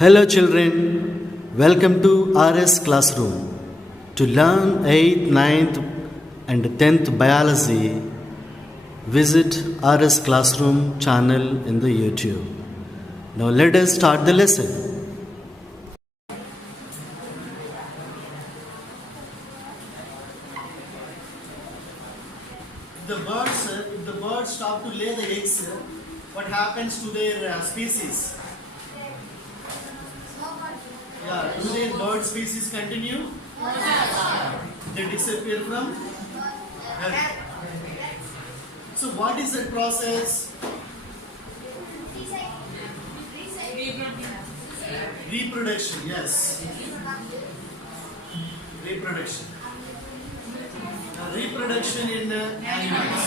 Hello children, welcome to RS Classroom. To learn 8th, 9th and 10th biology, visit RS Classroom channel in the YouTube. Now let us start the lesson. If the birds stop to lay the eggs, what happens to their species? Yeah, do their bird species continue? They disappear from Earth. So what is that process? Reproduction, yes. Reproduction. Reproduction in animals.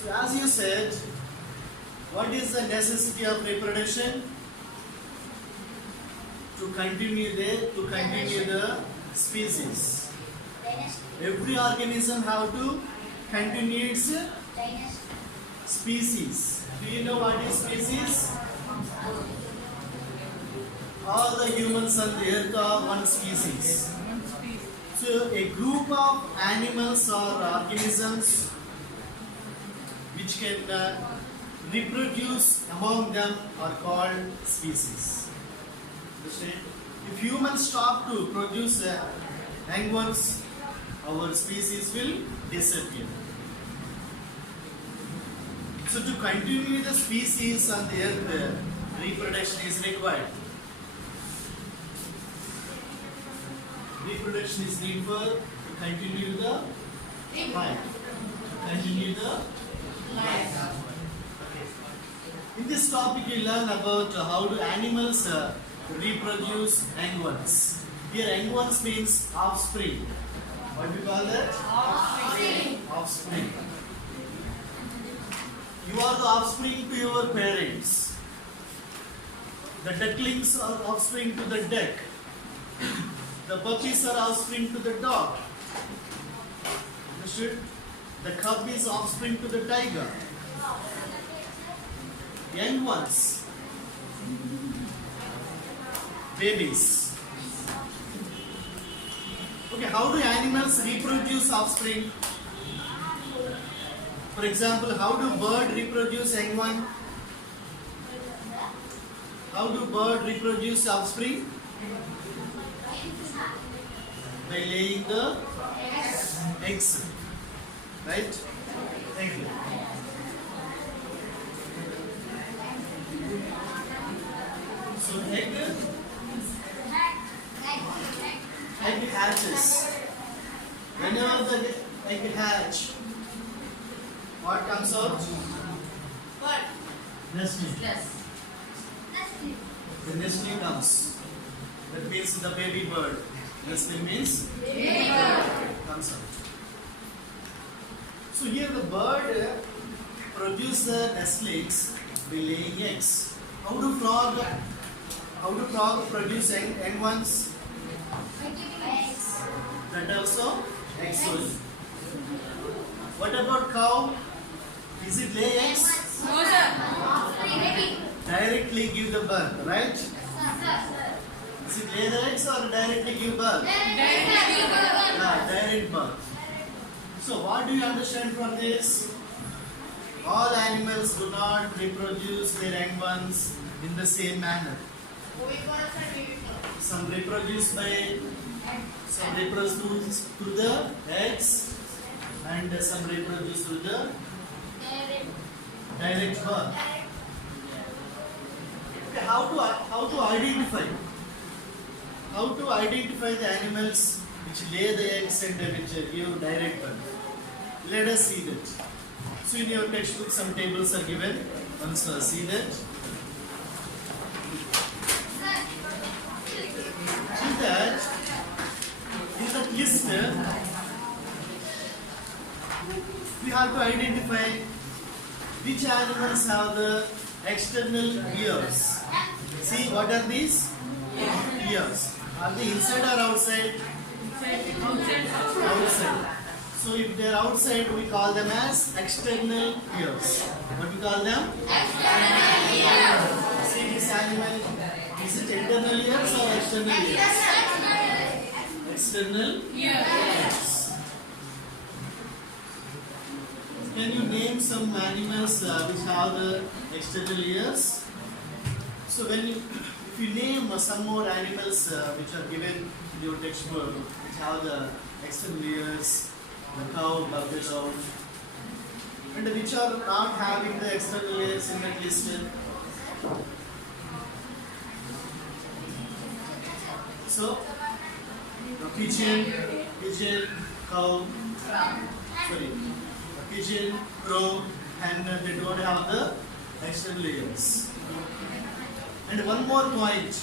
So as you said, what is the necessity of reproduction? To continue the species. Every organism have to continue its species. Do you know what is species? All the humans on the earth are one species. So a group of animals or organisms which can reproduce among them are called species. Understand? If humans stop to produce young ones, our species will disappear. So to continue the species on the earth, reproduction is required. Reproduction is needed to continue the life. In this topic, we learn about how do animals reproduce young ones. Here, young ones means offspring. What do you call that? Offspring. You are the offspring to your parents. The ducklings are offspring to the duck. The puppies are offspring to the dog. Understood? The cub is offspring to the tiger. Young ones, babies. Okay, how do animals reproduce offspring? For example, how do birds reproduce young one? How do birds reproduce offspring? By laying the eggs. Right? Egg. So egg hatches. Whenever the egg hatch, what comes out? What? Nestling. The nestling comes. That means the baby bird. Nestling means baby bird comes out. So here the bird produces the nestlings by laying eggs. How do frog produce young ones? That also eggs only. What about cow? Is it lay eggs? No, sir. Directly give the birth, right? Is it lay the eggs or directly give birth? Direct birth. So what do you understand from this? All animals do not reproduce their young ones in the same manner. Some reproduce through the eggs, and some reproduce through the direct birth. Okay, how to identify? How to identify the animals which lay the eggs and which give direct birth? Let us see that. So in your textbook, some tables are given. Once see that. In that list, we have to identify which animals have the external ears. See, what are these? Ears. Are they inside or outside? Outside. So if they are outside, we call them as external ears. What we call them? External ears. See this animal, is it internal ears or external ears? External ears. Can you name some animals which have the external ears? So if you name some more animals which are given in your textbook, which have the external ears, the cow, buffalo, and which are not having the external ears in that list. So, the pigeon, cow, pigeon, crow, and they don't have the external ears. And one more point.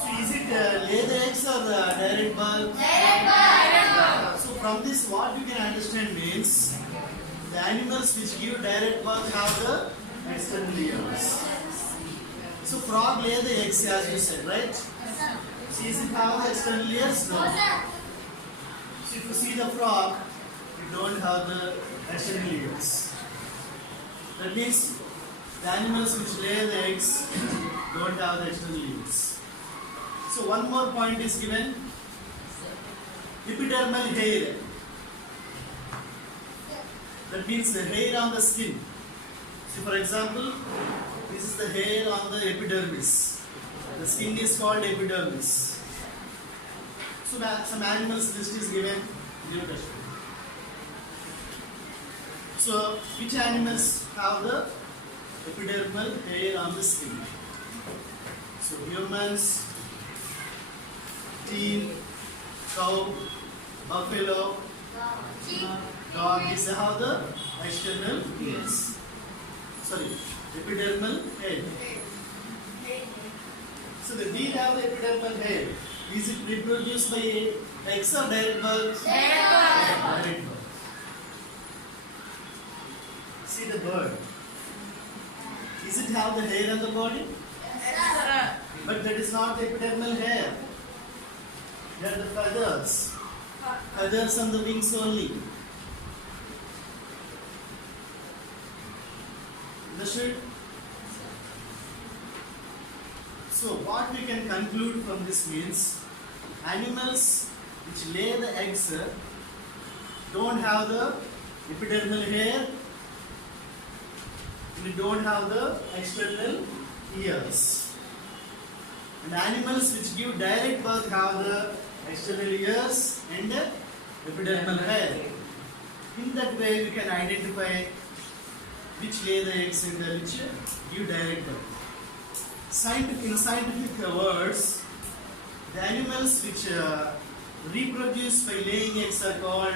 So is it lay the eggs or direct birth? Direct birth. So from this, what you can understand means the animals which give direct birth have the external ears. So frog lay the eggs as you said, right? So is it have the external ears? No. So if you see the frog, it don't have the external ears. That means the animals which lay the eggs don't have the external ears. So one more point is given. Epidermal hair. That means the hair on the skin. So for example, this is the hair on the epidermis. The skin is called epidermis. So some animals list is given in your question. So which animals have the epidermal hair on the skin? So humans, sheep, cow, buffalo, dog, these have the external ears. Sorry, epidermal hair. So the bee have the epidermal hair. Is it reproduced by eggs or direct birth? Direct birth. See the bird. Is it have the hair on the body? Yes. But that is not the epidermal hair. They are the feathers. Feathers on the wings only. Understood? So what we can conclude from this means animals which lay the eggs don't have the epidermal hair and don't have the external ears. And animals which give direct birth have the external ears and epidermal hair. In that way we can identify which lay the eggs and which give direct birth. In scientific words, the animals which reproduce by laying eggs are called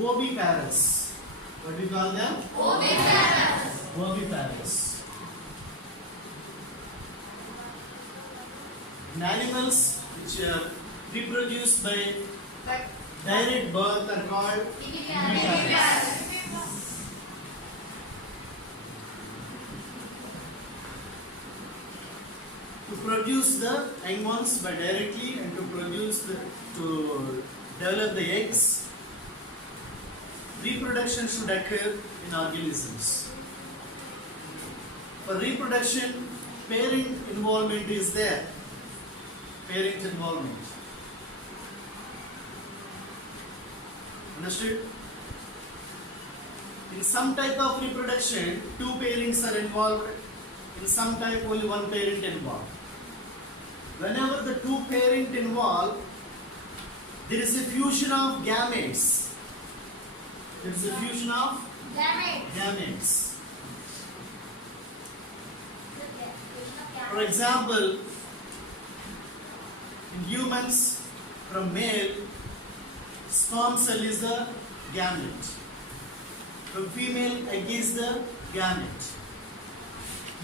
oviparous. What do you call them? Oviparous. Oviparous. And animals which reproduce by direct birth are called viviparous. To produce the young ones by directly and to develop the eggs, reproduction should occur in organisms. For reproduction, parent involvement is there. Parent involvement. Understood? In some type of reproduction, two parents are involved. In some type, only one parent involved. Whenever the two parents involved, there is a fusion of gametes. There is a fusion of gametes. For example, in humans, from male, sperm cell is the gamete. From female, egg is the gamete.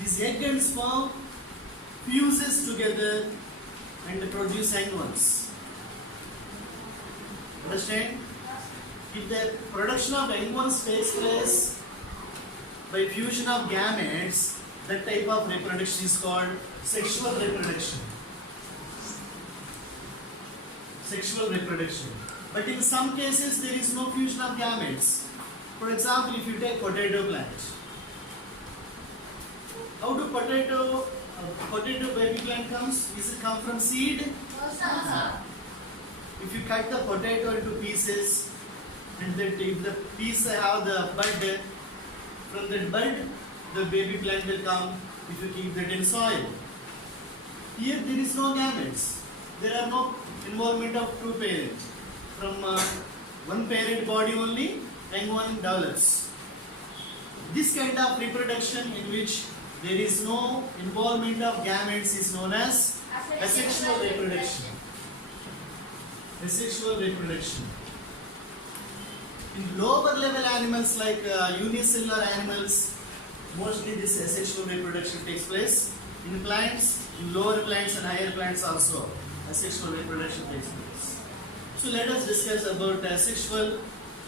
This egg and sperm fuses together and produce young ones. Understand? If the production of young ones takes place by fusion of gametes, that type of reproduction is called sexual reproduction. sexual reproduction. But in some cases there is no fusion of gametes. For example, if you take potato plant, how do potato baby plant comes? Is it come from seed? If you cut the potato into pieces and then if the piece have the bud, from that bud the baby plant will come if you keep that in soil. Here there is no gametes. There are no involvement of two parents. From one parent body only, young one develops. This kind of reproduction in which there is no involvement of gametes is known as asexual reproduction. Asexual reproduction. In lower level animals like unicellular animals, mostly this asexual reproduction takes place. In plants, in lower plants and higher plants also, asexual reproduction takes place. So let us discuss about asexual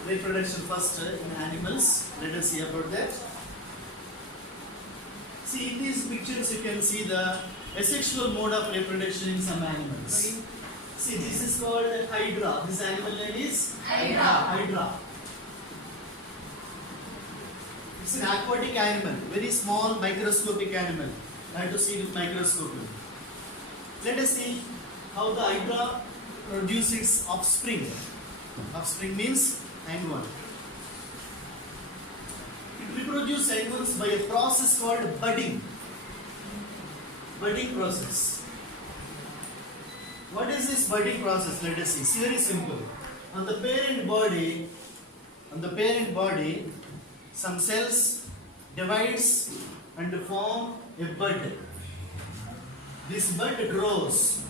reproduction first in animals. Let us see about that. See, in these pictures you can see the asexual mode of reproduction in some animals. See, this is called hydra. This animal name is Hydra. It's an aquatic animal, very small microscopic animal. I have to see with microscope. Let us see how the hydra produces its offspring. Offspring means young one. It reproduces young ones by a process called budding. Budding process. What is this budding process? Let us see. It's very simple. On the parent body, some cells divides and form a bud. This bud grows.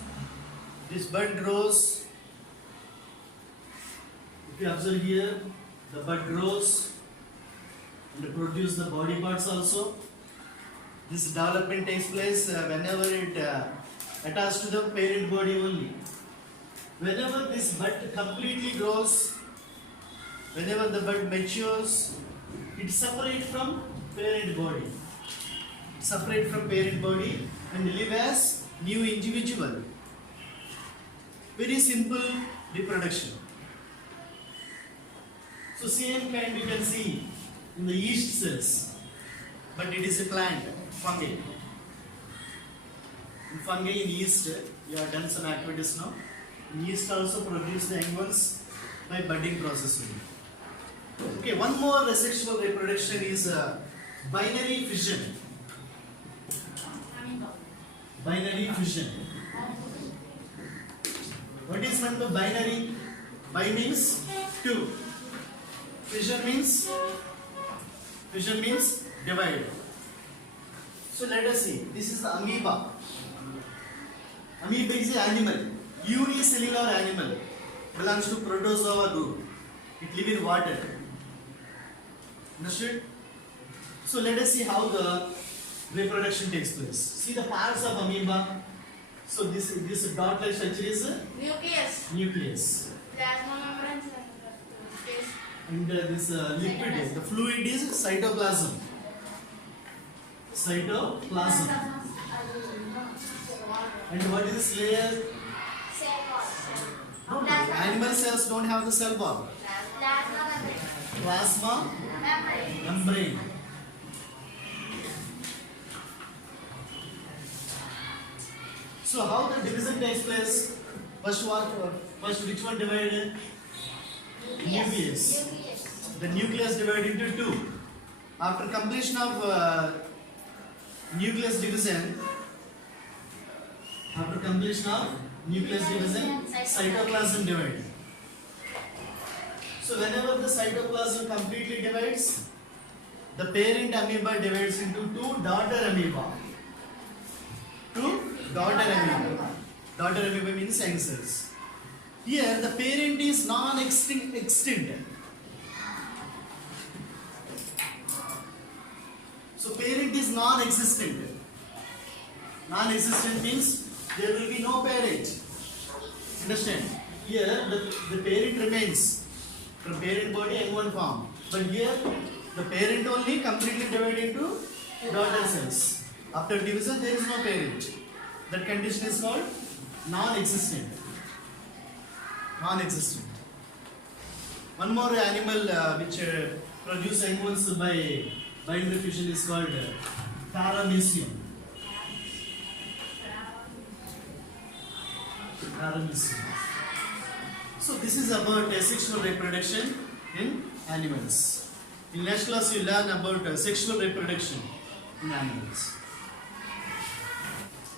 If you observe here, the bud grows and produce the body parts also. This development takes place whenever it attaches to the parent body only. Whenever this bud completely grows, whenever the bud matures, it separates from parent body. And live as new individual. Very simple reproduction. So same kind we can see in the yeast cells, but it is a plant, fungi. In fungi, in yeast, you have done some activities now. In yeast also produce the young ones by budding process. Okay, one more asexual reproduction is binary fission. Binary fission. What is meant by binary? Bi means two. Fission means divide. So let us see. This is the amoeba. Amoeba is an animal, unicellular animal, belongs to protozoa group. It lives in water. Understood? So let us see how the reproduction takes place. See the parts of amoeba. So this dot-like structure is nucleus. Plasma membrane. And this liquid, the fluid is cytoplasm. And what is this layer? Cell wall. No, animal cells don't have the cell wall. Plasma membrane. So how the division takes place? First which one divided? Nucleus. The nucleus divided into two. After completion of nucleus division, cytoplasm divides. So whenever the cytoplasm completely divides, the parent amoeba divides into two daughter amoeba. Daughter amoeba means young cells. Here the parent is extinct. So parent is non-existent. Non-existent means there will be no parent. Understand? Here the parent remains from parent body in one form. But here the parent only completely divided into daughter cells. After division there is no parent. That condition is called non-existent. non-existent. One more animal which produce young ones by binary fission is called paramecium. Paramecium. So this is about sexual reproduction in animals. In next class you learn about sexual reproduction in animals.